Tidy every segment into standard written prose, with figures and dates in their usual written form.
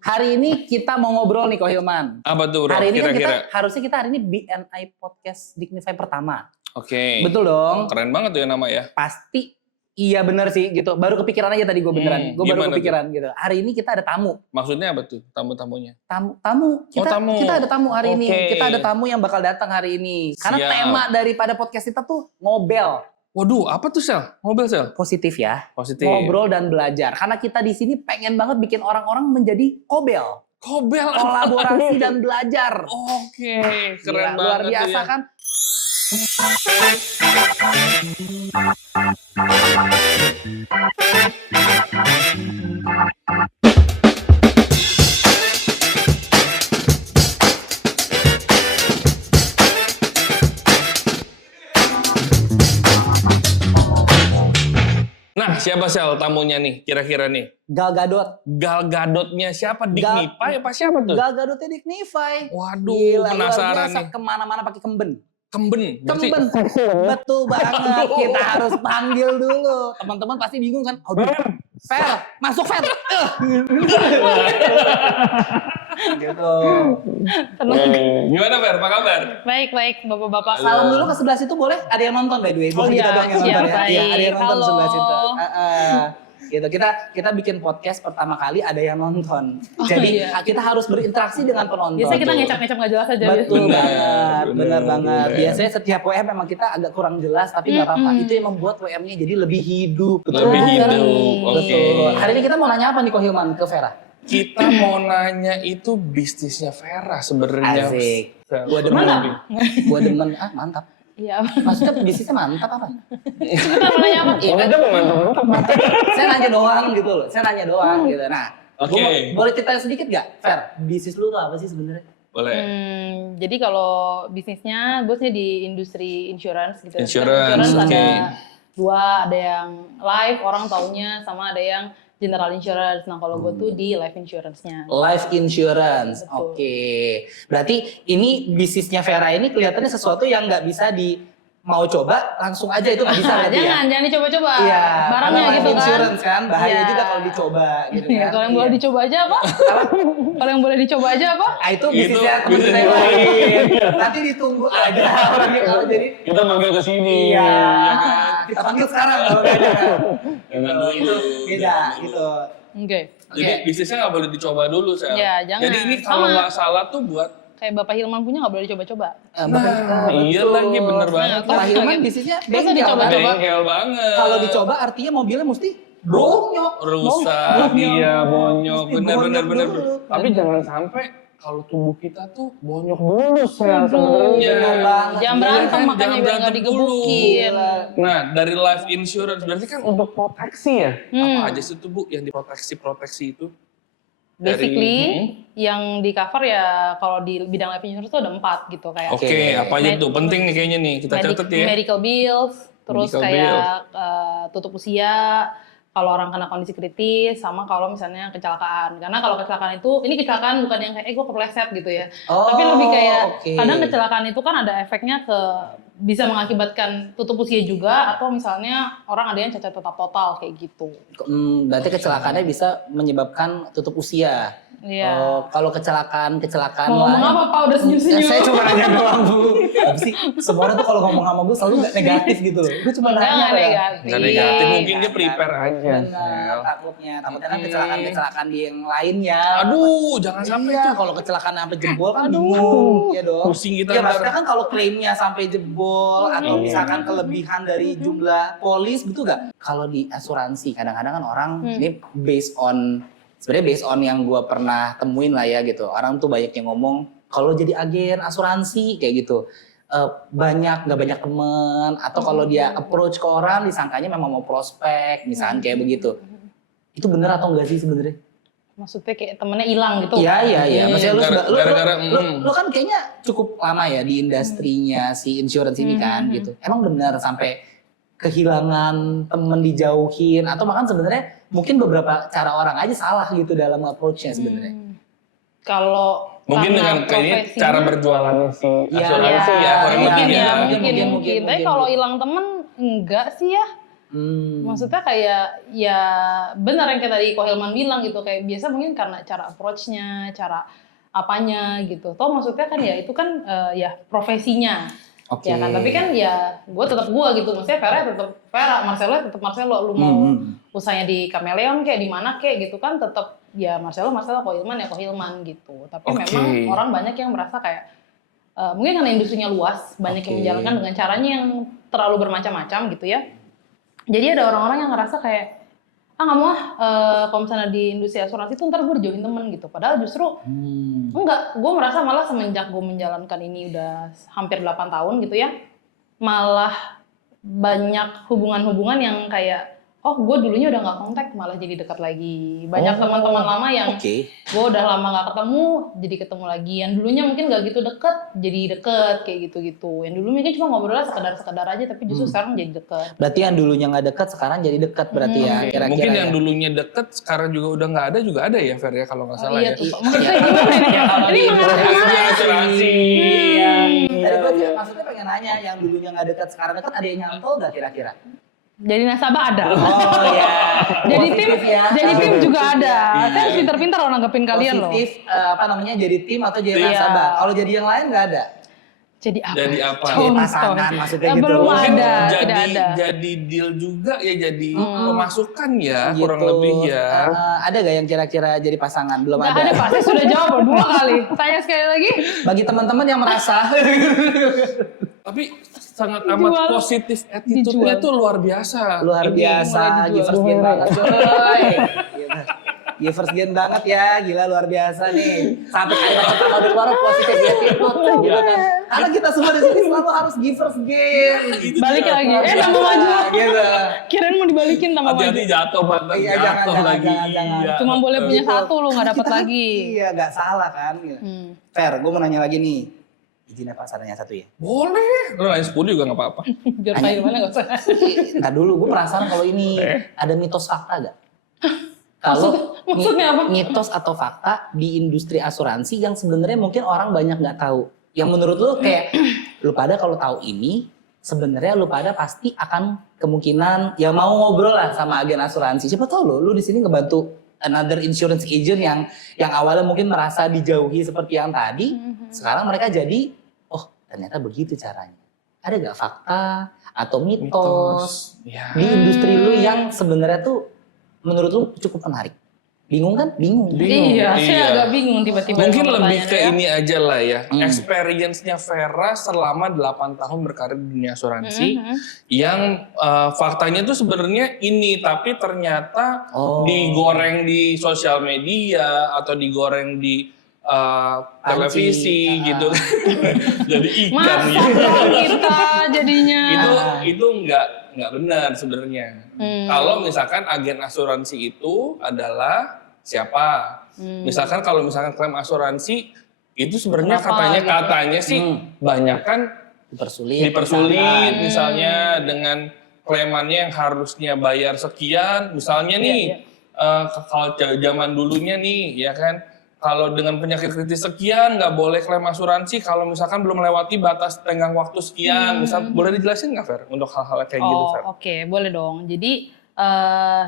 Hari ini kita mau ngobrol nih, Ko Hilman. Apa tuh, bro? Hari ini Kira-kira? kan kita hari ini BNI Podcast Dignify pertama. Oke. Betul dong? Keren banget tuh ya nama ya. Pasti iya bener sih gitu. Baru kepikiran aja tadi gue beneran. Gue baru kepikiran gitu. Hari ini kita ada tamu. Maksudnya apa tuh tamu-tamunya? Tamu. Kita ada tamu hari ini. Kita ada tamu yang bakal datang hari ini. Karena tema daripada podcast kita tuh ngobel. Waduh, apa tuh Sel? Ngobel Sel? Positif ya. Positif. Ngobrol dan belajar. Karena kita di sini pengen banget bikin orang-orang menjadi kobel. Kolaborasi dan belajar. Oke, keren banget. Luar biasa ya. Kan? Nah, siapa Sel tamunya nih kira-kira nih? Gal Gadot. Gal Gadotnya siapa? Dignify apa siapa tuh? Gal Gadotnya Dignify. Waduh, gila, penasaran luar biasa, nih. Kemana-mana pakai kemben. Kemben. Betul banget. Kita harus panggil dulu. Teman-teman pasti bingung kan? Aduh, Fer, masuk Fer. Gitu. Gimana Fer, apa kabar? Baik, Bapak-bapak. Salam dulu ke sebelah situ boleh? Ada yang nonton by the way. Bukan kita doang yang nonton ya. Iya, ada yang nonton sebelah situ. Gitu. Kita bikin podcast pertama kali ada yang nonton. Jadi kita harus berinteraksi dengan penonton. Biasanya kita ngecap-ngecap nggak jelas aja. Benar banget. Biasanya setiap WM memang kita agak kurang jelas tapi nggak apa-apa. Itu yang membuat WM-nya jadi lebih hidup. Lebih hidup. Oke. Hari ini kita mau nanya apa nih Ko Hilman ke Vera? Kita mau nanya itu bisnisnya Vera sebenarnya. Asik. Gua demen. Mantap. Iya. Maksudnya bisnisnya mantap apa? Kita mau nanya apa? Mantap. Saya nanya doang gitu loh. Gitu. Nah, boleh cerita sedikit gak, Fer? Bisnis lu tuh apa sih sebenarnya? Boleh. Jadi kalau bisnisnya, bosnya di industri insurance gitu. Insurance ada dua, ada yang life orang taunya, sama ada yang general insurance. Nah kalau gue tuh di life insurance-nya. Life insurance, oke. Berarti ini bisnisnya Vera ini kelihatannya sesuatu yang nggak bisa mau coba langsung aja itu nggak bisa berarti jangan dicoba-coba. Iya, barangnya life gitu kan. Insurance kan bahaya juga kalau dicoba gitu kan. Kalau yang boleh dicoba aja apa? Kalau yang boleh dicoba aja apa? Itu bisnisnya teman kita yang lain. Nanti ditunggu aja orangnya kalau jadi. Kita manggil ke sini. Iya. Kita panggil sekarang kalau beda kan. Itu beda gitu. Oke. Jadi bisnisnya nggak boleh dicoba dulu, Sel. Ya, jangan. Jadi ini kalau nggak salah tuh buat kayak Bapak Hilman punya nggak boleh dicoba-coba. Iya lagi bener banget. Pak Hilman bisnisnya bengkel dicoba-coba. Bengkel banget. Kalau dicoba artinya mobilnya mesti bonyok. Rusak, iya bonyok, bener. Tapi jangan sampai kalau tubuh kita tuh bonyok dulu Sel sebenarnya. Jangan berantem makanya biar nggak digebukin. Nah dari life insurance berarti kan Untuk proteksi ya. apa aja sih tuh Bu yang diproteksi itu? Basically yang di cover ya kalau di bidang life insurance tuh ada 4 gitu kayak. Oke, apa aja tuh? Penting nih kayaknya nih kita catat ya. Medical bills, terus Medical kayak tutup usia, kalau orang kena kondisi kritis, sama kalau misalnya kecelakaan. Karena kalau kecelakaan itu, ini kecelakaan bukan yang kayak gue kepleset gitu ya. Tapi lebih kayak kadang kecelakaan itu kan ada efeknya ke bisa mengakibatkan tutup usia juga atau misalnya orang ada yang cacat total kayak gitu. Berarti kecelakaannya bisa menyebabkan tutup usia. Iya. Kalau kecelakaan ngomong apa Pak udah senyum-senyum? Saya cuma nanya doang Bu. Tapi sih semua orang tuh kalau ngomong sama gue selalu nggak negatif gitu loh. Gue cuma nanya. Nggak negatif, mungkin dia prepare aja. Benar, takutnya kan kecelakaan di yang lainnya. Aduh, jangan sampai tuh. Kalau kecelakaan sampai jebol kan bingung, ya dong. Pusing kita. Ya maksudnya kan kalau klaimnya sampai jebol atau misalkan kelebihan dari jumlah polis gitu gak? Kalau di asuransi kadang-kadang kan orang ini based on yang gue pernah temuin lah ya gitu. Orang tuh banyak yang ngomong kalau jadi agen asuransi kayak gitu nggak banyak temen atau kalau dia approach ke orang disangkanya memang mau prospek misalkan kayak begitu. Itu bener atau enggak sih sebenarnya? Maksudnya kayak temennya hilang gitu? Iya. Maksudnya lu kan kayaknya cukup lama ya di industrinya si insurance ini kan gitu. Emang bener sampai kehilangan temen dijauhin atau bahkan sebenarnya mungkin beberapa cara orang aja salah gitu dalam approach-nya sebenarnya. Kalau mungkin dengan kayaknya cara berjualan si asuransi ya kurang lebih ya. Mungkin. Tapi kalau hilang temen enggak sih ya. Maksudnya kayak ya benar yang kayak tadi Ko Hilman bilang gitu, kayak biasa mungkin karena cara approach-nya, cara apanya gitu. Toh maksudnya kan ya itu kan ya profesinya. Oke. Ya kan, tapi kan ya gue tetap gue gitu. Maksudnya Vera tetap Vera, Marcelo tetap Marcelo. Lu mau usahanya di Chameleon kayak di mana kayak gitu kan tetap ya Marcelo, Ko Hilman ya Ko Hilman gitu. Tapi memang orang banyak yang merasa kayak mungkin karena industrinya luas, banyak yang menjalankan dengan caranya yang terlalu bermacam-macam gitu ya. Jadi ada orang-orang yang ngerasa kayak nggak mau kalau misalnya di industri asuransi itu ntar gue dijauhin temen gitu. Padahal justru enggak, gue merasa malah semenjak gue menjalankan ini udah hampir 8 tahun gitu ya, malah banyak hubungan-hubungan yang kayak oh gue dulunya udah nggak kontak malah jadi dekat lagi. Banyak teman-teman lama yang gue udah lama nggak ketemu jadi ketemu lagi. Yang dulunya mungkin nggak gitu deket jadi deket kayak gitu-gitu. Yang dulu mungkin cuma ngobrolnya sekedar-sekedar aja tapi justru sekarang jadi deket. Berarti yang dulunya nggak deket sekarang jadi deket berarti ya kira-kira. Mungkin yang dulunya deket sekarang juga udah nggak ada juga ada ya Fer ya kalau nggak salah iya ya. tuh Pak. Maksudnya gimana ini? Ini mengarah kemana? Asuransi. Tadi gue maksudnya pengen nanya yang dulunya nggak deket sekarang deket ada yang nyantol nggak kira-kira? Jadi nasabah ada. Oh ya. Jadi tim juga ada. Saya harus pintar-pintar loh nanggepin kalian loh. Positif apa namanya jadi tim atau jadi nasabah. Kalau jadi yang lain nggak ada. Jadi apa? Jadi apa? Jadi pasangan maksudnya gitu. Belum Mungkin ada, tidak jadi ada. jadi deal juga ya jadi pemasukan ya kurang lebih ya. Ada gak yang kira-kira jadi pasangan? Belum Nggak ada Pak, saya sudah jawab 2 kali. Tanya sekali lagi. Bagi teman-teman yang merasa Tapi sangat amat positif attitude-nya tuh luar biasa. luar biasa, givers gen banget coy. Givers gen banget ya, gila luar biasa nih. Sampai kalimat pertama udah keluar positif attitude gitu kan. Karena kita semua di sini selalu harus givers gen. Balik lagi. Tambah maju. Gitu. Kirain mau dibalikin tambah maju. Hati-hati jatuh banget, Iya, jatuh jangan, lagi. jangan. Iya. Cuma boleh punya satu lu nggak dapat Kita- lagi. Iya, nggak salah kan. Fer, gue mau nanya lagi nih. Izin apa sarannya satu ya? Boleh, lo nanya 10 juga nggak apa-apa. Biar kayak gimana nggak usah. Ntar dulu, gue penasaran kalau ini ada mitos fakta gak? Kalau Maksudnya apa? mitos atau fakta di industri asuransi yang sebenarnya mungkin orang banyak nggak tahu. Yang menurut lu kayak lu pada kalau tahu ini sebenarnya lu pada pasti akan kemungkinan ya mau ngobrol lah sama agen asuransi. Siapa tahu lu di sini ngebantu another insurance agent yang awalnya mungkin merasa dijauhi seperti yang tadi, sekarang mereka jadi oh ternyata begitu caranya. Ada gak fakta atau mitos Ya. di industri lu yang sebenarnya tuh menurut lu cukup menarik? Bingung kan? Bingung. Iya, saya Iya. agak bingung tiba-tiba. Mungkin sama lebih ke pertanyaannya. ini aja lah ya. Experience-nya Vera selama 8 tahun berkarir di dunia asuransi. Yang faktanya tuh sebenarnya ini. Tapi ternyata digoreng di sosial media. Atau digoreng di televisi gitu. Jadi ikan Masa gitu. dong kita jadinya. Itu nggak benar sebenarnya. Kalau misalkan agen asuransi itu adalah siapa? Misalkan kalau misalkan klaim asuransi itu sebenarnya Kenapa katanya sih banyak kan dipersulit misalnya dengan klaimannya yang harusnya bayar sekian. Misalnya nih kalau zaman dulunya nih ya kan. Kalau dengan penyakit kritis sekian nggak boleh klaim asuransi kalau misalkan belum melewati batas tenggang waktu sekian. Misal boleh dijelasin nggak Fer untuk hal-hal kayak gitu Fer? Oke, boleh dong. Jadi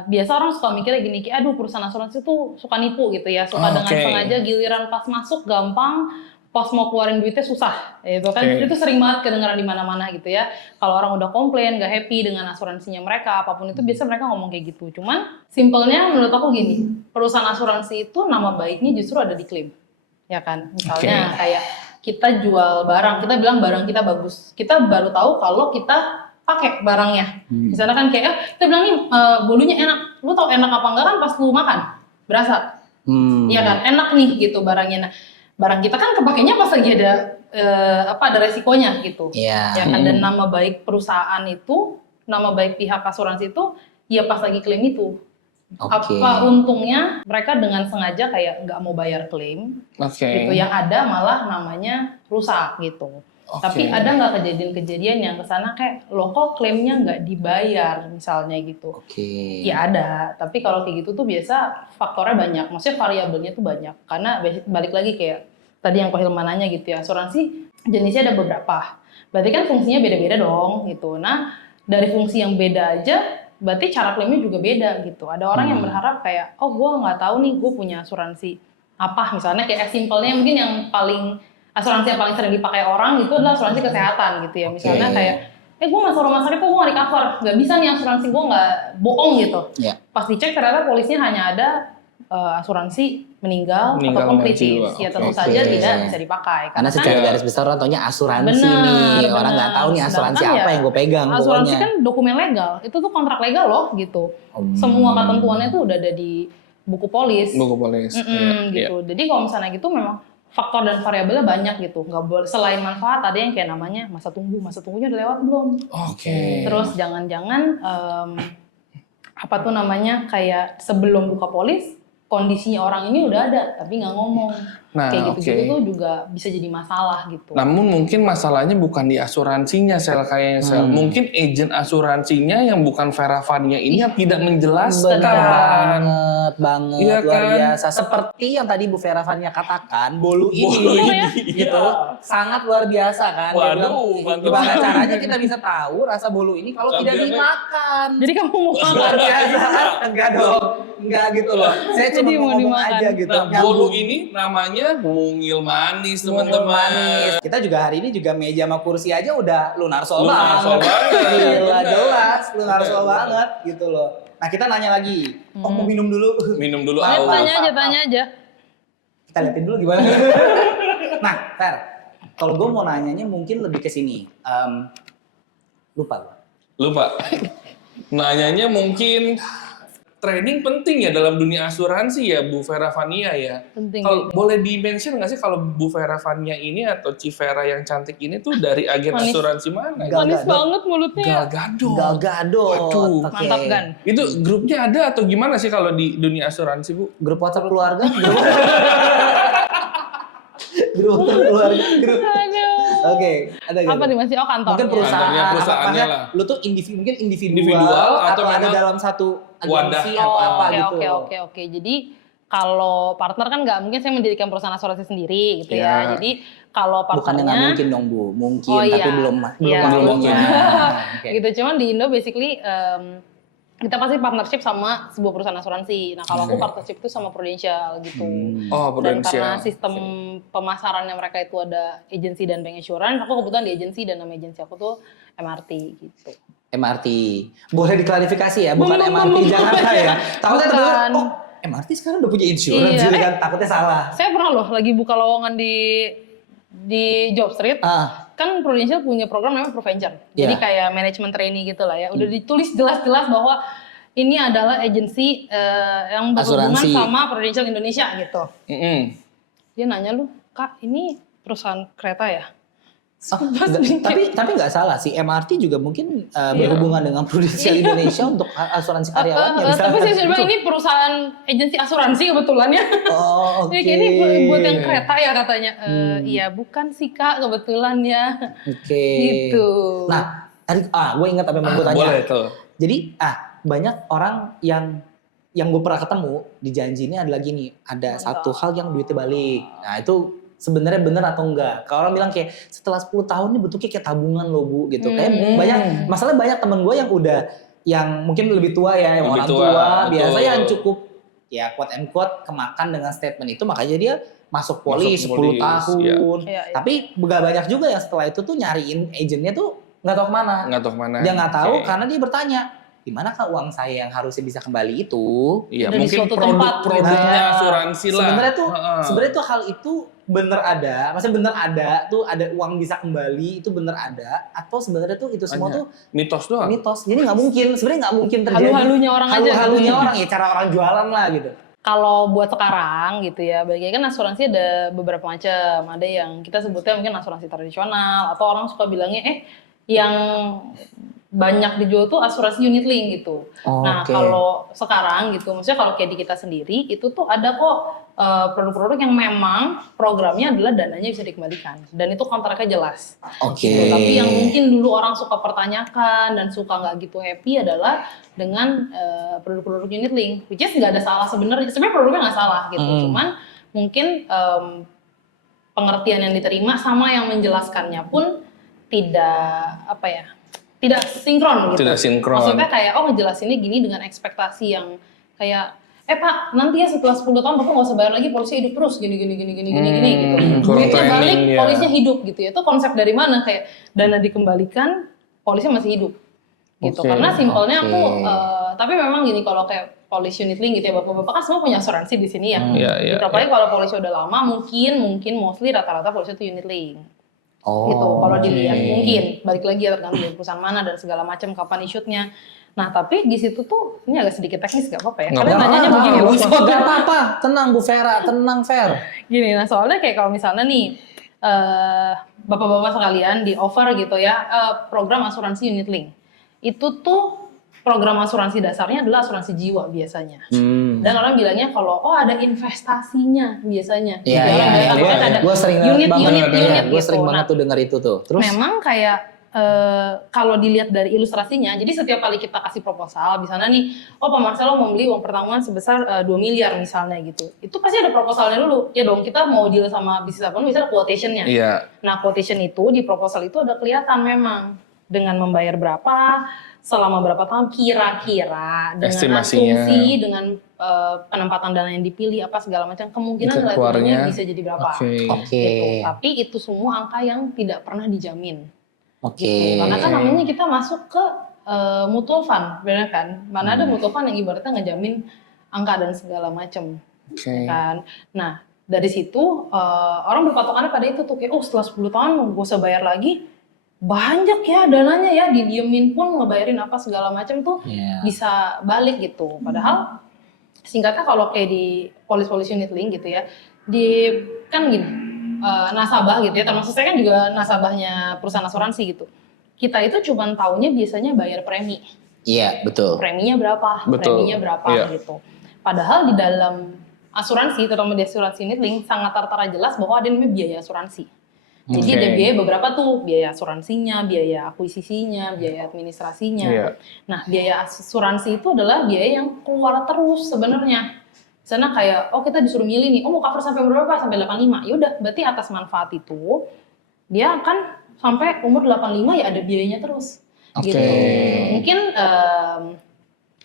biasa orang suka mikirnya gini, aduh perusahaan asuransi tuh suka nipu gitu ya, suka dengan sengaja giliran pas masuk gampang, pas mau keluarin duitnya susah, itu kan itu sering banget kedengaran di mana-mana gitu ya. Kalau orang udah komplain, gak happy dengan asuransinya mereka, apapun itu biasa mereka ngomong kayak gitu. Cuman simpelnya menurut aku gini, perusahaan asuransi itu nama baiknya justru ada di klaim, ya kan? Misalnya kayak kita jual barang, kita bilang barang kita bagus, kita baru tahu kalau kita pakai barangnya. Misalnya kan kayak kita bilang nih bolunya enak, lu tau enak apa enggak kan pas lu makan, berasa, iya kan? Enak nih gitu barangnya. Nah, barang kita kan kepakainya pas lagi ada ada resikonya gitu. Ya kan, dan nama baik perusahaan itu, nama baik pihak asuransi itu ya pas lagi klaim itu. Apa untungnya mereka dengan sengaja kayak nggak mau bayar klaim, gitu. Yang ada malah namanya rusak gitu. Tapi ada nggak kejadian-kejadian yang kesana kayak lo kok klaimnya nggak dibayar misalnya gitu? Ya ada. Tapi kalau kayak gitu tuh biasa faktornya banyak. Maksudnya variabelnya tuh banyak. Karena balik lagi kayak tadi yang Ko Hilman nanya gitu ya, asuransi jenisnya ada beberapa. Berarti kan fungsinya beda-beda dong gitu. Nah dari fungsi yang beda aja berarti cara klaimnya juga beda gitu. Ada orang yang berharap kayak, oh gue nggak tahu nih gue punya asuransi apa, misalnya kayak simpelnya mungkin yang asuransi yang paling sering dipakai orang itu adalah asuransi kesehatan gitu ya. Misalnya kayak, gue masuk rumah sakit kok gue nggak di cover, nggak bisa nih asuransi gue nggak bohong gitu. Pas dicek ternyata polisnya hanya ada asuransi meninggal ataupun kritis, ya tentu saja tidak bisa dipakai. Karena secara garis besar orang taunya asuransi nih, orang nggak tahu nih asuransi apa yang gue pegang. Asuransi kan dokumen legal, itu tuh kontrak legal loh gitu. Semua ketentuannya tuh udah ada di buku polis. Buku polis. Gitu. Jadi kalau misalnya gitu memang faktor dan variabelnya banyak gitu. Nggak boleh, selain manfaat ada yang kayak namanya masa tunggunya udah lewat belum? Terus jangan-jangan apa tuh namanya kayak sebelum buka polis kondisinya orang ini udah ada tapi nggak ngomong. Kayak gitu-gitu tuh juga bisa jadi masalah gitu. Namun mungkin masalahnya bukan di asuransinya, kayaknya mungkin agen asuransinya yang bukan Vera Vania ini yang tidak menjelaskan. Banget, iya luar kan? biasa. Seperti yang tadi Bu Vera Vania katakan, bolu ini gitu sangat luar biasa kan. Waduh, gimana caranya kita bisa tahu rasa bolu ini kalau tidak dimakan? Jadi kamu mau luar biasa? Enggak dong, enggak gitu loh. Saya cuma mau ngomong aja gitu. Nah, bolu ini namanya mungil manis, teman-teman. Kita juga hari ini juga meja sama kursi aja udah lunarsol banget. Jelas lunarsol banget gitu loh. Nah kita nanya lagi, mau minum dulu? Minum dulu. Tanya aja. Kita liatin dulu gimana. Nah, Fer, kalau gue mau nanyanya mungkin lebih ke sini. Lupa. Nanyanya mungkin training penting ya dalam dunia asuransi ya Bu Vera Vania ya. Penting. Kalau boleh di-mention nggak sih kalau Bu Vera Vania ini atau Ci Vera yang cantik ini tuh dari agen asuransi mana? Manis banget mulutnya. Gal Gadot. Waduh, mantap kan? Itu grupnya ada atau gimana sih kalau di dunia asuransi Bu? Grup WhatsApp keluarga? Grup keluarga. Oke, ada gitu. Apa nih masih? Oh kantor. Mungkin perusahaannya lah. Lu tuh individual atau ada dalam satu agensi atau apa gitu. Oke. Jadi kalau partner kan nggak mungkin saya mendirikan perusahaan asuransi sendiri gitu ya. Jadi kalau partnernya bukannya nggak mungkin dong Bu, mungkin tapi belum waktunya. Gitu. Cuman di Indo basically kita pasti partnership sama sebuah perusahaan asuransi. Nah kalau aku partnership itu sama Prudential gitu. Dan karena sistem pemasarannya mereka itu ada agency dan bank insurance, aku kebetulan di agency dan nama agency aku tuh MRT gitu. MRT, boleh diklarifikasi ya, bukan MRT Jakarta ya. Takutnya teman-teman, MRT sekarang udah punya insurance gitu kan, takutnya salah. Saya pernah loh lagi buka lowongan di Job Street. Kan Prudential punya program namanya ProVenture. Jadi kayak management trainee gitu lah ya. Udah ditulis jelas-jelas bahwa ini adalah agensi yang berhubungan sama Prudential Indonesia gitu. Dia nanya lu, Kak ini perusahaan kereta ya? Tapi nggak salah sih, MRT juga mungkin berhubungan dengan Prudential Indonesia untuk asuransi karyawannya. Tapi saya sudah bilang ini perusahaan agensi asuransi kebetulan ya. Oke. Ini buat yang kereta ya katanya. Iya bukan sih Kak kebetulan ya. Oke. Gitu. Nah tadi gue ingat apa yang mau gue tanya. Boleh tuh. Jadi banyak orang yang gue pernah ketemu di janji ini adalah gini, ada satu hal yang duitnya balik. Nah itu sebenarnya benar atau enggak? Kalau orang bilang kayak setelah 10 tahun ini bentuknya kayak tabungan loh Bu gitu. Kayak banyak temen gue yang udah yang mungkin lebih tua ya, yang orang tua biasa yang cukup ya quote and quote kemakan dengan statement itu, makanya dia masuk polis 10 tahun. Tapi gak banyak juga yang setelah itu tuh nyariin agennya tuh nggak tahu kemana. Dia nggak tahu karena dia bertanya, di mana kah uang saya yang harusnya bisa kembali itu? Iya, mungkin produk-produknya asuransi lah. Sebenarnya tuh hal itu bener ada, maksudnya bener ada tuh ada uang bisa kembali itu bener ada, atau sebenarnya tuh itu semua tuh mitos doang. Mitos. Jadi nggak mungkin, sebenarnya nggak mungkin terjadi. Halu-halunya orang aja. Halu-halunya orang ya, cara orang jualan lah gitu. Kalau buat sekarang gitu ya, bagi kan asuransi ada beberapa macam. Ada yang kita sebutnya mungkin asuransi tradisional, atau orang suka bilangnya yang banyak dijual tuh asuransi unit link gitu. Nah kalau sekarang gitu, maksudnya kalau kayak di kita sendiri itu tuh ada kok produk-produk yang memang programnya adalah dananya bisa dikembalikan dan itu kontraknya jelas. Gitu. Tapi yang mungkin dulu orang suka pertanyakan dan suka nggak gitu happy adalah dengan produk-produk unit link, which is nggak ada salah sebenarnya. Sebenarnya produknya nggak salah gitu, cuman mungkin pengertian yang diterima sama yang menjelaskannya pun tidak tidak sinkron gitu. Tidak sinkron. Maksudnya kayak ngejelasinnya gini dengan ekspektasi yang kayak Pak, nanti ya setelah 10 tahun Bapak nggak usah bayar lagi, polisi hidup terus gini gitu. Kurang Duitnya balik, training, ya. polisinya hidup gitu ya. Itu konsep dari mana? Kayak dana dikembalikan, polisinya masih hidup. Gitu. Oke. Karena simpelnya aku tapi memang gini kalau kayak polisi unit link gitu ya, Bapak-bapak kan semua punya asuransi di sini ya. Iya, Gitu. Apalagi kalau polisi udah lama mungkin mostly rata-rata polisi itu unit link. Gitu. Kalau dilihat mungkin balik lagi ya tergantung dari perusahaan mana dan segala macam kapan issue-nya. Nah, tapi di situ tuh ini agak sedikit teknis gak apa-apa ya. Nggak Kalian apa-apa. nanyanya begini loh. Gak apa-apa, tenang Bu Vera, tenang Fer. Gini, nah soalnya kayak kalau misalnya nih bapak-bapak sekalian di offer gitu ya program asuransi unit link. Itu tuh program asuransi dasarnya adalah asuransi jiwa biasanya. Dan orang bilangnya kalau ada investasinya biasanya. Iya. Gue sering banget tuh dengar itu tuh. Terus memang kayak kalau dilihat dari ilustrasinya, jadi setiap kali kita kasih proposal, misalnya nih, Pak Marcelo mau beli uang pertanggungan sebesar 2 miliar misalnya gitu. Itu pasti ada proposalnya dulu. Ya dong, kita mau deal sama bisnis apa, misalnya quotation-nya. Iya. Nah, quotation itu di proposal itu ada kelihatan memang dengan membayar berapa, selama berapa tahun kira-kira, dengan asumsi, dengan penempatan dana yang dipilih apa segala macam, kemungkinan nilai tunainya bisa jadi berapa. Gitu. Tapi itu semua angka yang tidak pernah dijamin. Gitu. Karena kan namanya kita masuk ke mutual fund, benar kan? Mana ada mutual fund yang ibaratnya ngejamin angka dan segala macam, kan? Nah dari situ orang berpatokannya pada itu tuh kayak setelah 10 tahun gue usah bayar lagi, banyak ya dananya ya, didiemin pun ngebayarin apa segala macam tuh bisa balik gitu. Padahal singkatnya kalau kayak di polis unit link gitu ya, di kan gini. Nasabah gitu ya, termasuk saya kan juga nasabahnya perusahaan asuransi gitu. Kita itu cuma taunya biasanya bayar premi. Iya, betul. Preminya berapa, gitu. Padahal di dalam asuransi, terutama di asuransi unit link, sangat tertera jelas bahwa ada namanya biaya asuransi. Jadi ada biaya beberapa tuh, biaya asuransinya, biaya akuisisinya, biaya administrasinya. Nah, biaya asuransi itu adalah biaya yang keluar terus sebenarnya. Misalnya kayak, kita disuruh milih nih, mau cover sampai berapa? Sampai 85. Yaudah, berarti atas manfaat itu, dia akan sampai umur 85 ya ada biayanya terus. Gitu. Mungkin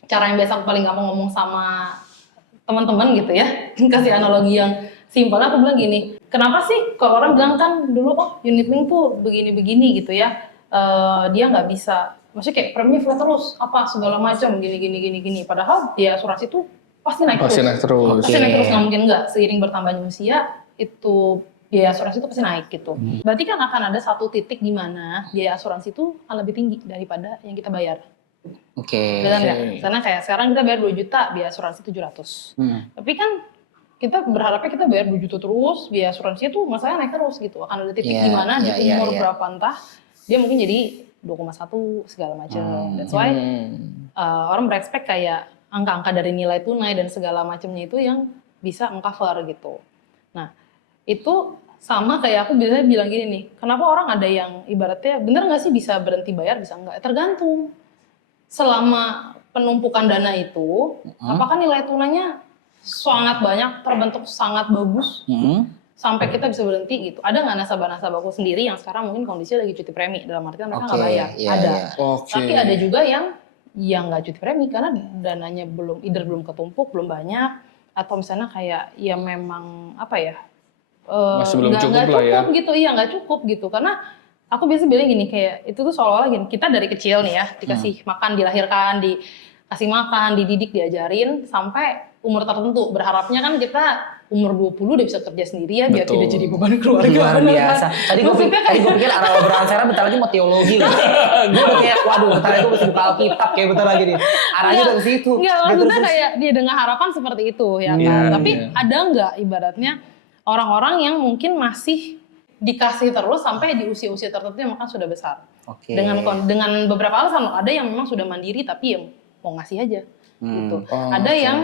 cara yang biasa aku paling gampang ngomong sama teman-teman gitu ya, kasih analogi yang simpel, aku bilang gini, kenapa sih kalau orang bilang kan dulu, unit link tuh begini-begini gitu ya, dia nggak bisa, maksudnya kayak premi flat terus, apa segala macam, gini. Padahal ya asuransi tuh pasti naik terus. Pasti naik terus, nggak mungkin nggak. Seiring bertambahnya usia, itu biaya asuransi itu pasti naik gitu. Berarti kan akan ada satu titik di mana biaya asuransi itu akan lebih tinggi daripada yang kita bayar. Benar nggak? Karena kayak sekarang kita bayar 2 juta, biaya asuransi 700. Tapi kan kita berharapnya kita bayar 2 juta terus, biaya asuransinya tuh masalahnya naik terus gitu. Akan ada titik di mana di umur berapa entah, dia mungkin jadi 2,1 segala macam. That's why orang berekspek kayak angka-angka dari nilai tunai dan segala macamnya itu yang bisa mengcover gitu. Nah, itu sama kayak aku biasanya bilang gini nih, kenapa orang ada yang ibaratnya bener nggak sih bisa berhenti bayar, bisa nggak? Tergantung. Selama penumpukan dana itu, apakah nilai tunainya sangat banyak, terbentuk sangat bagus, sampai kita bisa berhenti gitu. Ada nggak nasabah-nasabahku sendiri yang sekarang mungkin kondisinya lagi cuti premi, dalam artian mereka nggak bayar? Ada. Tapi ada juga yang nggak cuti premi karena dananya belum ketumpuk, belum banyak, atau misalnya kayak ya memang apa ya, masih belum cukup lah ya gitu, nggak cukup gitu. Karena aku biasa bilang gini, kayak itu tuh seolah-olah gini, kita dari kecil nih ya dikasih makan, dilahirkan, dikasih makan, dididik, diajarin sampai umur tertentu, berharapnya kan kita umur 20 udah bisa kerja sendiri ya, biar tidak jadi beban keluarga. Luar biasa. Tadi gue pikir arah obrolan Sarah bentar lagi mau teologi loh. Gue udah kayak, waduh bentar itu mesti buka Alkitab kayak bentar lagi nih. Arahnya dari situ. Enggak, maksudnya kayak dia dengan harapan seperti itu ya kan. Tapi ada nggak ibaratnya orang-orang yang mungkin masih dikasih terus sampai di usia-usia tertentu yang makan sudah besar. Dengan beberapa alasan, ada yang memang sudah mandiri tapi yang mau ngasih aja gitu. Ada yang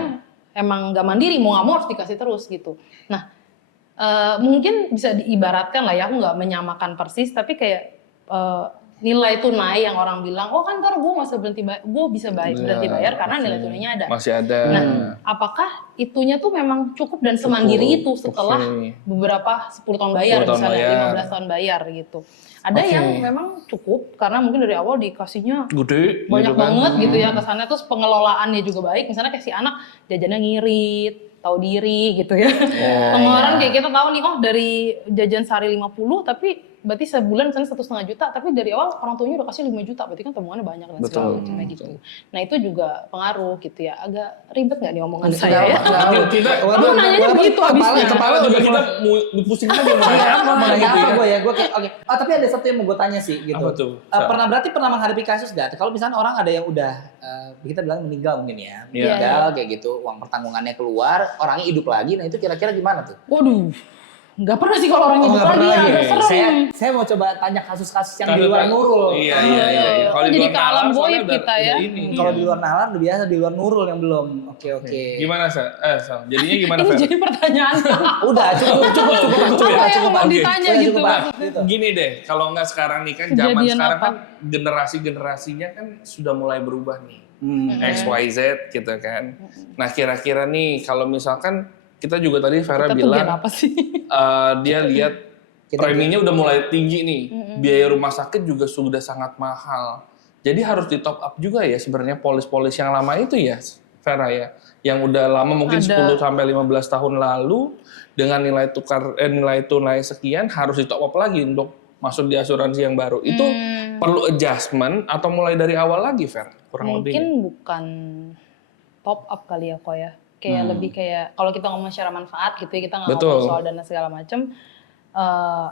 emang nggak mandiri, mau nggak mau harus dikasih terus gitu. Nah, mungkin bisa diibaratkan lah ya, aku nggak menyamakan persis, tapi kayak nilai tunai yang orang bilang, oh kan ntar gue masih berhenti berhenti bayar karena nilai tunainya ada. Masih ada. Nah, apakah itunya tuh memang cukup dan semandiri itu setelah beberapa 10 tahun bayar 10 tahun misalnya, bayar. 15 tahun bayar gitu. Ada yang memang cukup karena mungkin dari awal dikasihnya Gede. banyak gitu kan. banget gitu ya kesannya, terus pengelolaannya juga baik. Misalnya kayak si anak jajannya ngirit, tahu diri gitu ya. Pengeluaran kayak kita tahu nih, oh dari jajan sehari 50 tapi berarti sebulan misalnya 1,5 juta, tapi dari awal orang tuanya udah kasih 5 juta, berarti kan tabungannya banyak dan segala macam kayak gitu. Nah itu juga pengaruh gitu ya, agak ribet nggak nih omongan saya ya? Aku nanyanya begitu abisnya. Kepala juga kita pusing aja mau nanya apa Mau nanya gitu apa ya. gue ya? Gue kayak oke. Oh tapi ada satu yang mau gue tanya sih gitu. Apa tuh? Pernah menghadapi kasus gak? Kalau misalnya orang ada yang udah kita bilang meninggal mungkin ya, meninggal kayak gitu, uang pertanggungannya keluar, orangnya hidup lagi. Nah itu kira-kira gimana tuh? Waduh, nggak pernah sih kalau orang hidup nggak pernah lagi, lagi. agak serem. Saya mau coba tanya kasus-kasus yang di luar Nurul. Iya. Oh, jadi ke alam goib kita ya. Kalau di luar nalar udah biasa, di luar Nurul yang belum. Oke. Gimana Sal? Sal, jadinya gimana Ini Fer? jadi pertanyaan. Udah cukup ya. Apa yang mau ditanya Oke. gitu? Cukup, Pak. Gini deh, kalau nggak sekarang nih kan zaman Kejadian sekarang apa? kan generasinya kan sudah mulai berubah nih. XYZ gitu kan. Nah kira-kira nih kalau misalkan kita juga tadi Vera Kita tuh bilang apa sih? dia lihat preminya udah mulai tinggi nih, biaya rumah sakit juga sudah sangat mahal. Jadi harus di top up juga ya sebenarnya polis-polis yang lama itu ya, Vera ya, yang udah lama mungkin 10 sampai 15 tahun lalu dengan nilai tunai sekian harus di top up lagi untuk masuk di asuransi yang baru. Itu perlu adjustment atau mulai dari awal lagi, Vera? Kurang lebih. Mungkin bukan top up kali ya kok ya. Kayak lebih kayak kalau kita ngomong secara manfaat gitu ya, kita nggak ngomong soal dana segala macam.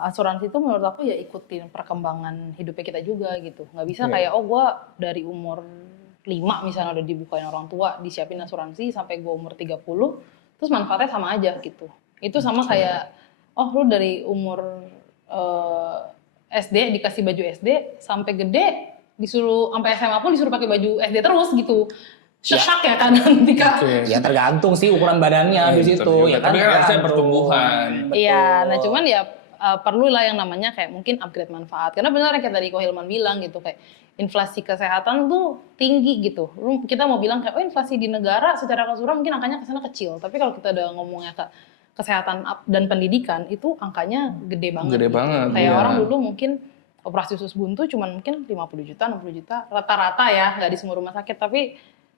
Asuransi itu menurut aku ya ikutin perkembangan hidupnya kita juga gitu. Nggak bisa kayak gue dari umur 5 misalnya udah dibukain orang tua, disiapin asuransi sampai gue umur 30, terus manfaatnya sama aja gitu. Itu sama kayak lu dari umur SD dikasih baju SD sampai gede disuruh sampai SMA pun disuruh pakai baju SD terus gitu. Sesak ya kan nanti Kak. Ya tergantung sih ukuran badannya di situ ya kan. Tapi kan harusnya pertumbuhan. Iya, nah cuman ya perlu lah yang namanya kayak mungkin upgrade manfaat. Karena benar kayak tadi Ko Hilman bilang gitu, kayak inflasi kesehatan tuh tinggi gitu. Kita mau bilang kayak inflasi di negara secara keseluruhan mungkin angkanya kesana kecil. Tapi kalau kita udah ngomongnya ke kesehatan dan pendidikan itu angkanya gede banget. Gede banget. Kayak orang dulu mungkin operasi usus buntu cuman mungkin 50 juta, 60 juta rata-rata ya, nggak di semua rumah sakit. Tapi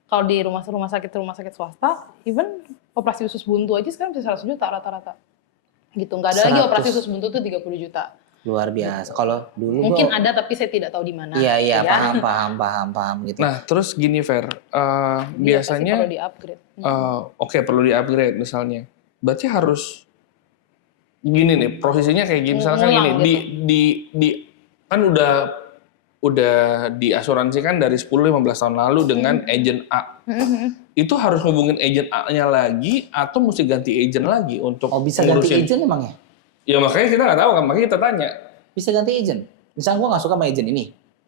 kalau di rumah sakit swasta, even operasi usus buntu aja sekarang bisa 100 juta rata-rata. Gitu, nggak ada lagi operasi usus buntu tuh 30 juta. Luar biasa. Kalau dulu mungkin ada tapi saya tidak tahu di mana. Iya, paham gitu. Nah, terus gini Fer, biasanya perlu di-upgrade. Perlu di-upgrade misalnya. Berarti harus gini nih, prosesinya kayak gini misalkan gini, di kan udah diasuransikan dari 10-15 tahun lalu dengan agent A. Itu harus hubungin agent A-nya lagi atau mesti ganti agent lagi untuk bisa ganti agent emang ya? Ya makanya kita nggak tahu kan, makanya kita tanya. Bisa ganti agent? Misalnya gue nggak suka sama agent ini,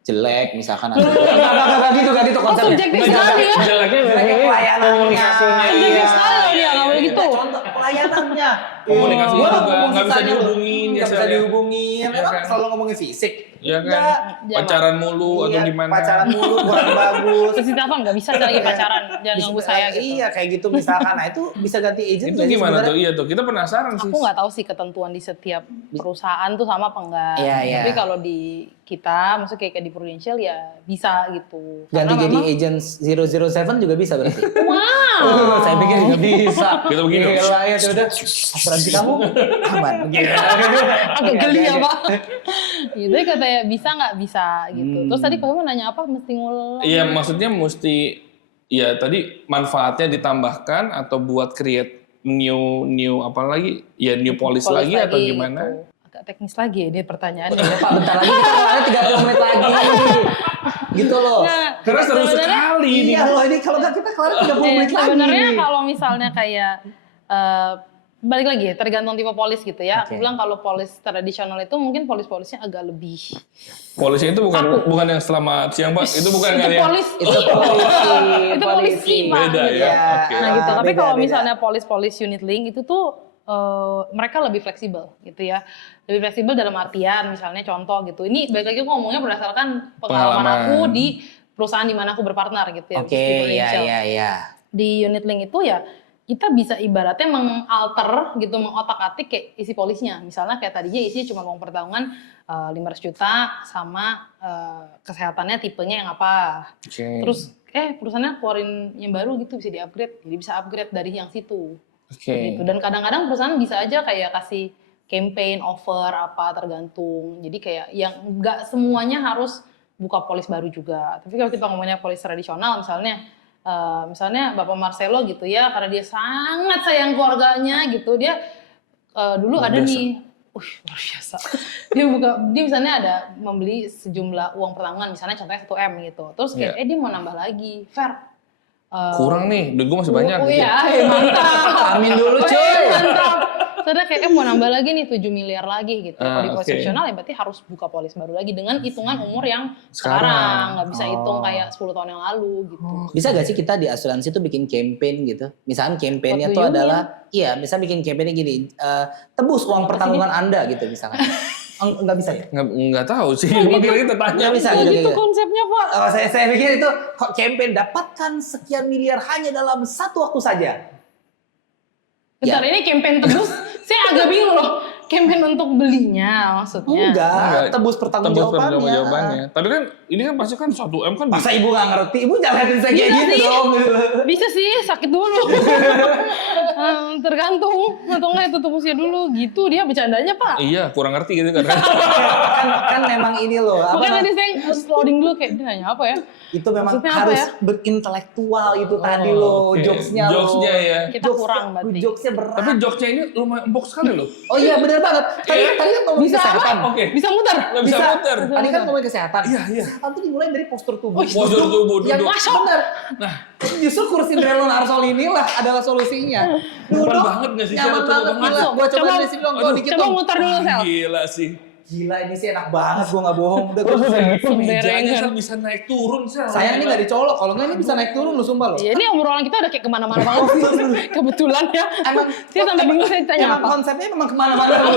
jelek misalkan. Gak gitu konsepnya. Subjektif sekali ya. Jeleknya pelayanannya. Subjektif sekali ya, nggak boleh gitu. Contoh pelayanannya. Komunikasinya Gua juga nggak bisa susahnya dihubungin. Nggak bisa dihubungin. Memang selalu ngomongin fisik. Ya kan, pacaran mulu atau gimana? Pacaran mulu kurang bagus. Terus apa nggak bisa lagi pacaran, jangan ganggu saya gitu. Iya kayak gitu misalkan. Nah itu bisa ganti agent. Itu gimana tuh? Iya tuh, kita penasaran sih. Aku nggak tahu sih ketentuan di setiap perusahaan tuh sama apa enggak. Iya. Tapi kalau di kita, maksudnya kayak di Prudential ya bisa gitu. Ganti jadi agent 007 juga bisa berarti. Wow. Saya pikir juga bisa. Gitu begini. Gila ya udah. Asuransi kamu aman. Agak geli ya Pak. Gitu katanya bisa nggak bisa gitu. Terus tadi kamu nanya apa? Mesti ngulang? Iya maksudnya mesti, ya tadi manfaatnya ditambahkan atau buat create new apa lagi? Ya new policy lagi atau gimana? Gitu. Agak teknis lagi ya ini pertanyaannya. Pak bentar lagi kita kelarnya 30 menit lagi. Gitu loh. Karena seru sekali ini. Iya loh ini kalau nggak kita kelar 30 menit lagi. Sebenarnya kalau misalnya kayak balik lagi tergantung tipe polis gitu ya. Aku bilang kalau polis tradisional itu mungkin polis-polisnya agak lebih. Polisnya itu bukan yang selamat siang Pak. Itu bukan itu yang polis. Itu polisi Pak. Beda ya. Iya. Oke. Nah gitu. Tapi Beda, kalau beda. misalnya polis-polis unit link itu tuh mereka lebih fleksibel gitu ya. Lebih fleksibel dalam artian misalnya contoh gitu. Ini balik lagi aku ngomongnya berdasarkan pengalaman aku di perusahaan di mana aku berpartner gitu ya. Oke, iya. Di unit link itu ya kita bisa ibaratnya mengalter gitu, mengotak-atik kayak isi polisnya. Misalnya kayak tadinya isinya cuma uang pertahun 500 juta sama kesehatannya tipenya yang apa. Terus perusahaannya keluarin yang baru gitu bisa di-upgrade. Jadi bisa upgrade dari yang situ. Gitu. Dan kadang-kadang perusahaan bisa aja kayak kasih campaign, offer apa tergantung. Jadi kayak yang nggak semuanya harus buka polis baru juga. Tapi kalau kita ngomongnya polis tradisional misalnya Bapak Marcelo gitu ya, karena dia sangat sayang keluarganya gitu, dia dulu ada nih, luar biasa. Dia misalnya ada membeli sejumlah uang pertanggungan, misalnya contohnya 1M gitu. Terus kayak dia mau nambah lagi, fair. Kurang nih, duit gue masih banyak. Oh iya, mantap. Amin dulu cuy. Mantap. Terus kayak mau nambah lagi nih 7 miliar lagi gitu. Kalau di polis tradisional ya berarti harus buka polis baru lagi dengan hitungan umur yang sekarang. Nggak bisa hitung kayak 10 tahun yang lalu gitu. Bisa gak sih kita di asuransi tuh bikin campaign gitu? Misalkan campaignnya tuh adalah, bisa bikin campaignnya gini, tebus uang pertanggungan Anda gitu misalkan. Enggak bisa ya? Enggak tahu sih, makanya kita tanya. Enggak bisa gitu konsepnya Pak. Oh, saya pikir itu campaign dapatkan sekian miliar hanya dalam satu waktu saja. Bentar, ini campaign tebus, saya agak bingung loh. Campaign untuk belinya maksudnya. Enggak, tebus pertanggungjawabannya. Tapi kan ini kan pasti kan 1M kan. Masa ibu gak ngerti? Ibu jangan saya kayak gitu dong. Bisa sih, sakit dulu. Tergantung, atau enggak itu tebusnya dulu gitu. Dia bercandanya Pak. Iya, kurang ngerti gitu kan. kan memang ini loh. Makanya tadi saya loading dulu kayak, dia nanya apa ya? Itu memang Maksudnya harus ya? Berintelektual itu tadi loh, jokesnya loh. Jokesnya ya. Kita kurang berarti. Jokesnya berat. Tapi jokesnya ini lumayan empuk sekali loh. Oh iya bener banget. Tadi kan ngomongin Bisa kesehatan. Oke. Bisa muter. Nggak bisa muter. Tadi kan ngomongin kesehatan. Iya. Kesehatan tuh dimulai dari postur tubuh. Postur tubuh, Yang duduk. benar. Nah, justru kursi Drelon Arsol inilah adalah solusinya. Nyaman banget nggak sih? Nyaman banget. Gila. Gua coba dari sini dong. Gua dikit Coba dong. muter dulu Sel. Gila sih. Gila ini sih enak banget. Gua nggak bohong. Udah gua Mejanya Sel bisa naik turun Sel. sayang ini nggak dicolok. Kalau nggak ini bisa naik turun lu sumpah lo. Iya, ini obrolan kita udah kayak kemana-mana banget. Kebetulan ya. Saya sampai bingung saya tanya Emang apa. konsepnya memang kemana-mana lu.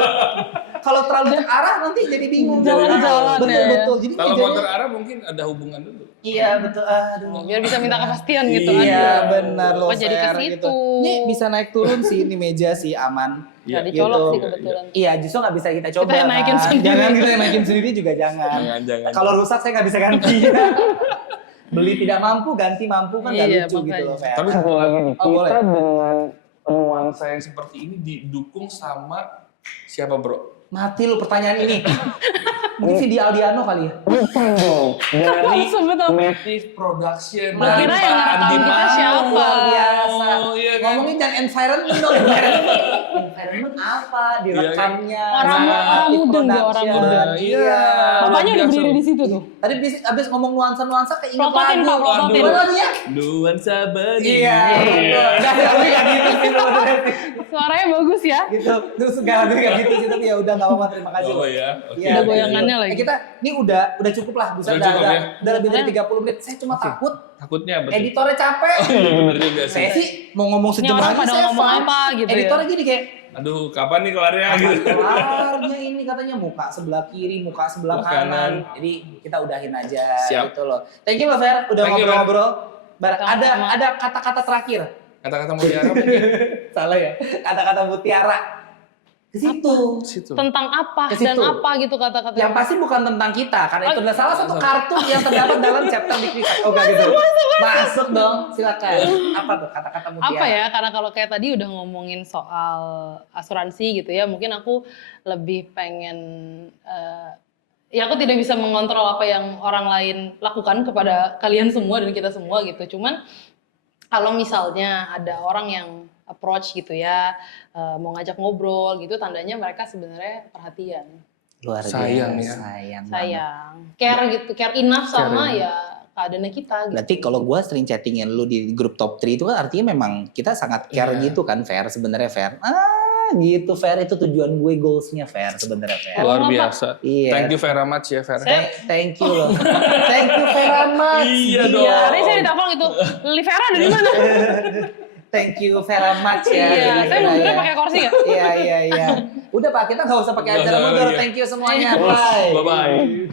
Kalau terlalu terarah nanti jadi bingung. Jalan-jalan ya. Betul. Jadi Kalau mejanya- mau terarah mungkin ada hubungan dulu. Iya betul. Aduh. Biar bisa minta kepastian gitu kan. Iya benar loh. Oh, jadi ke situ. Ini bisa naik turun sih ini meja sih aman. Nggak Gitu. dicolok sih kebetulan. Iya justru nggak bisa kita coba. Kita yang naikin kan. sendiri. Jangan kita yang naikin sendiri juga jangan. Jangan. Kalau rusak saya nggak bisa ganti. Beli tidak mampu ganti mampu kan nggak Iya, lucu gitu makanya. loh. Fer. Tapi Satu lagi nih, Oh, boleh. kita dengan nuansa yang seperti ini didukung sama siapa bro? Mati lu pertanyaan ini. Mungkin Vidi Aldiano kali ya. bukan dong dari Sebut apa? Massive Production. Gua kira yang ngerekam kita siapa? Luar biasa. Oh, iya kan? Ngomongin jangan environment dong. Environment apa? Direkamnya. Orang mudeng dia, orang mudeng. Iya. Bapaknya udah biasa. berdiri di situ tuh. Tadi abis ngomong nuansa-nuansa keinget Prototin, lagu. Pak, prototin. Gimana lagi ya? Nuansa Bali. Iya. Udah lagu gak gitu sih sebenarnya. Suaranya bagus ya. Gitu. Terus gak lagu gak gitu sih tapi ya udah gak apa-apa terima kasih. Oh loh. ya. Oke. Iya, Ada iya. goyangannya lagi. Kita ini udah cukup lah. Bisa Udah cukup ya? udah lebih dari 30 menit. Saya cuma takut Takutnya apa? tuh? editornya capek. Iya bener juga sih. Saya sih mau ngomong Ini sejam orang lagi pada saya ngomong fine. apa gitu ya. Editornya gini kayak Aduh, kapan nih kelarnya apa gitu? kelarnya ini katanya muka sebelah kiri, muka sebelah Sebelah kanan. kanan. Jadi kita udahin aja Siap. gitu loh. Thank you loh Fer, udah Thank you, Fer. ngobrol-ngobrol. Sama-sama. Ada kata-kata terakhir. Kata-kata mutiara mungkin. Salah ya. Kata-kata mutiara. Ke situ. Situ. Tentang apa Ke dan situ. apa gitu kata-kata. Yang pasti bukan tentang kita, karena itu adalah salah satu kartun yang terdapat dalam chapter di Kristal. Oh, gitu. Masuk dong, silakan. Apa tuh kata-kata mutiara? Apa ya, karena kalau kayak tadi udah ngomongin soal asuransi gitu ya, mungkin aku lebih pengen ya aku tidak bisa mengontrol apa yang orang lain lakukan kepada kalian semua dan kita semua gitu. Cuman kalau misalnya ada orang yang approach gitu ya, mau ngajak ngobrol gitu, tandanya mereka sebenarnya perhatian, Luar biasa. Sayang ya. Sayang. banget. sayang, care gitu, care enough sama ya keadaannya kita. Gitu. Berarti kalau gue sering chattingin lu di grup top 3 itu kan artinya memang kita sangat care Iya. gitu kan, Fer sebenarnya Fer. Gitu Fer, itu tujuan gue, goalsnya Fer sebenarnya Fer. Luar Apa? biasa. Iya. Thank you very much ya, Fer. Thank you loh. Thank you very much. Iya dong. Hari saya ditelepon gitu, Livera dari mana? Thank you very much ya. Iya, saya mundur pakai kursi ya. Iya. Udah Pak, kita nggak usah pakai acara mundur. Thank you semuanya. Bye. Bye-bye.